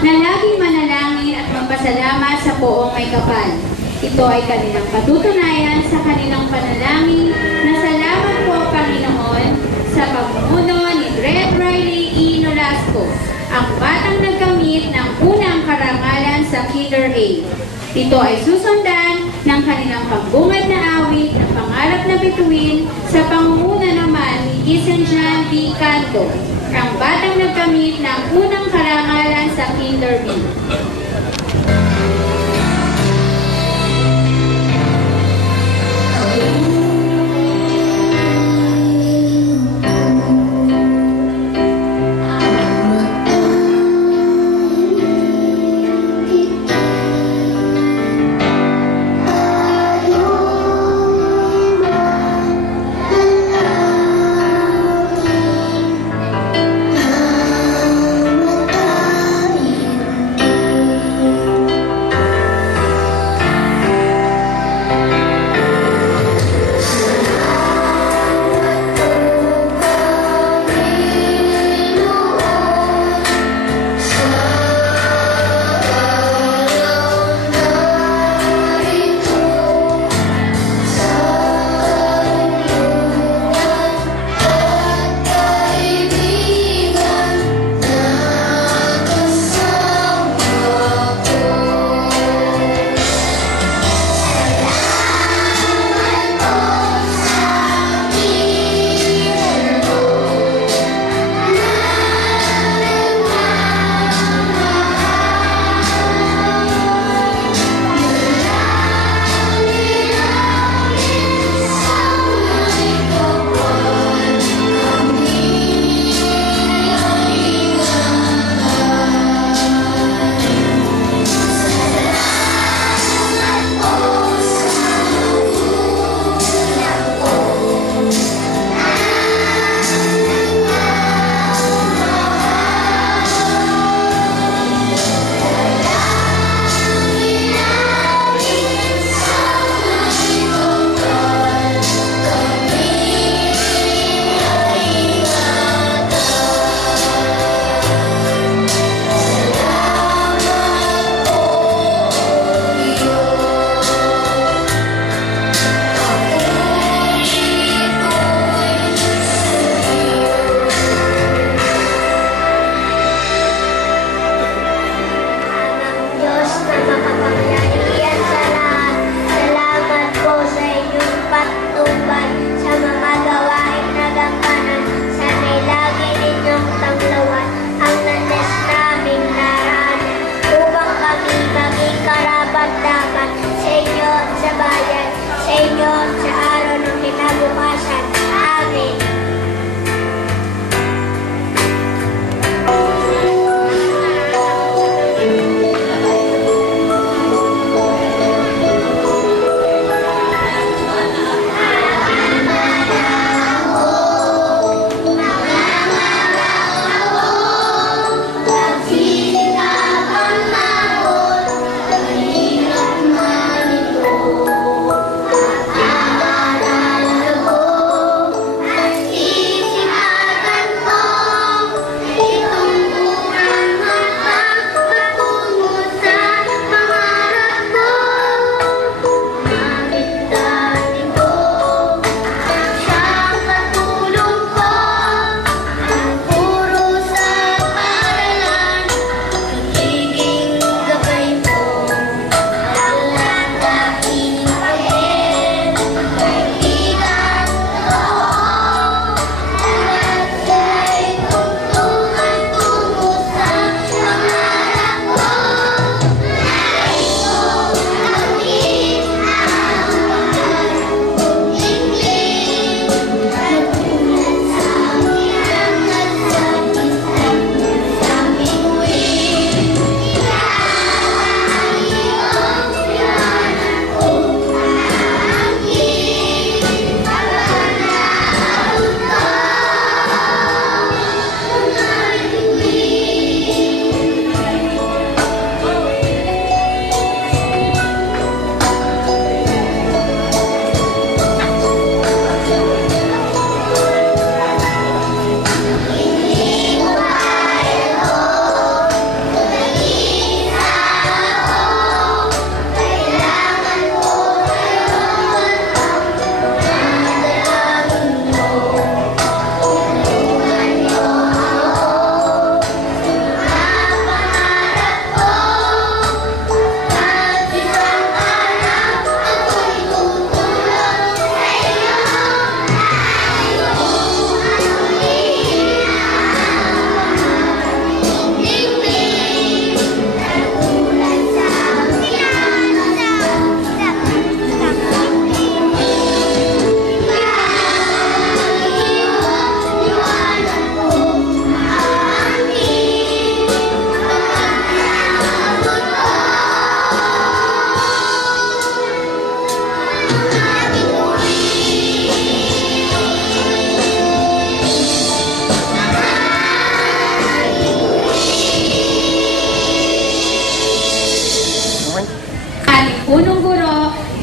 na laging manalangin at magpasalamat sa Poong May Kapal. Ito ay kanilang patutunayan sa kanilang panalangin na salamat po, Panginoon, sa pamumuno ni Rev. Riley E. Nolasco, ang batang nagkamit ng unang karangalan sa Kinder A. Ito ay susundan ng kanilang pagbungad na awit na pangarap na bituin sa pangunguna naman ni Isenjan B. Canto, ang batang nagkamit ng unang karangalan sa Kinder B.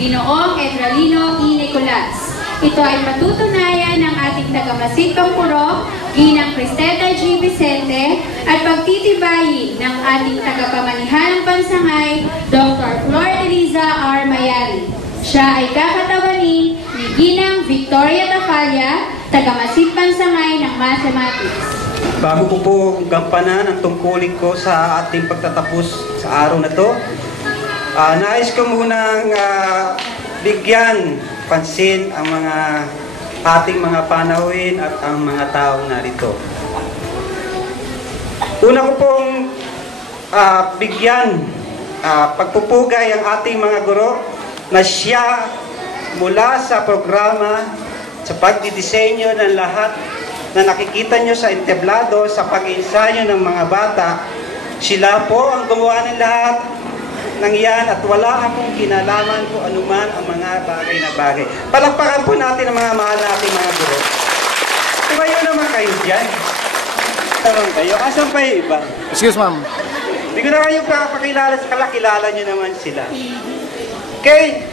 Ginoong Edralino E. Nicolas. Ito ay patutunayan ng ating tagamasid Pampuro, Ginang Cristeta G. Vicente, at pagtitibayin ng ating tagapamanihan ng pansangay, Dr. Flor Eliza R. Mayari. Siya ay kakatawanin ni Ginang Victoria Tafalla, tagamasid pansangay ng Mathematics. Bago ko po gampanan ang tungkulin ko sa ating pagtatapos sa araw na to, nais ko munang bigyan pansin ang ating mga panauhin at ang mga taong narito. Una ko pong bigyan pagpupugay ang ating mga guro na siya mula sa programa sa pagdidisenyo ng lahat na nakikita nyo sa entablado sa pag-iensayo ng mga bata. Sila po ang gumawa ng lahat ng iyan at wala akong kinalaman kung anuman ang mga bagay na bagay. Palakpakan po natin ang mga mahal nating mga guro. Tumayo naman kayo dyan. Tawang kayo. Asan pa yung iba? Excuse ma'am. Hindi ko na kayo pakilala sa kilala nyo naman sila. Okay?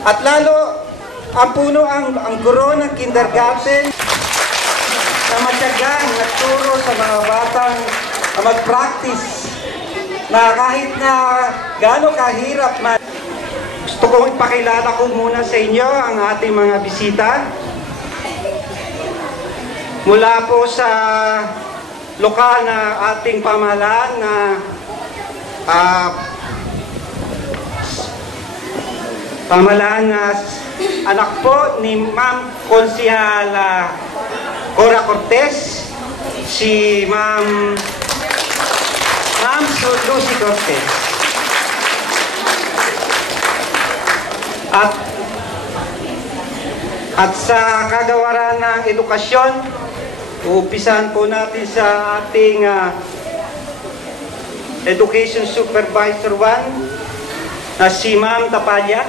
At lalo, ang puno ang guro ng kindergarten na matyagang nagturo sa mga batang mag-practice na kahit na gaano kahirap man. Gusto kong ipakilala ko muna sa inyo ang ating mga bisita. Mula po sa lokal na ating pamahalaan na anak po ni Ma'am Konsihal Cora Cortez, si Ma'am Lucy Cortez. At sa kagawaran ng edukasyon, uumpisahan po natin sa ating Education Supervisor 1 na si Ma'am Tapalla.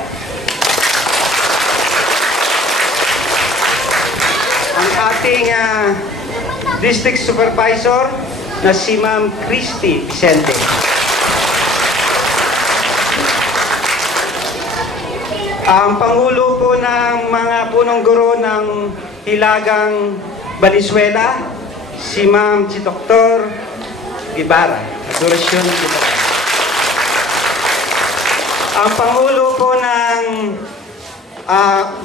Ang ating District Supervisor na si Ma'am Christy Vicente. Ang Pangulo po ng mga punong guro ng Hilagang Valenzuela, si Ma'am si Dr. Guevara. Adorasyon Guevara. Ang Pangulo po ng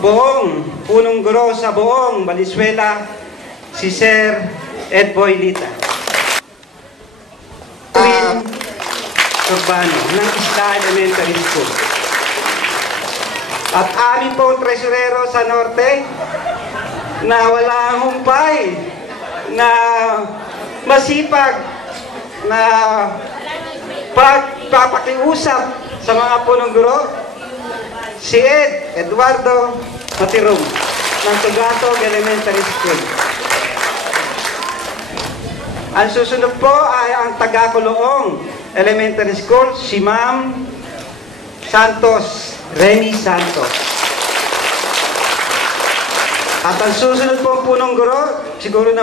buong punong guro sa buong Valenzuela, si Sir Edboy Lita. Urbano ng Isla Elementary School. At amin pong tresurero sa Norte na walang humpay, na masipag, na pagpapakiusap sa mga punong guro, si Eduardo Matirong ng Tugatog Elementary School. Ang susunod po ay ang Tagakuloong Elementary School, si Ma'am Remy Santos. At ang susunod po punong guro, siguro na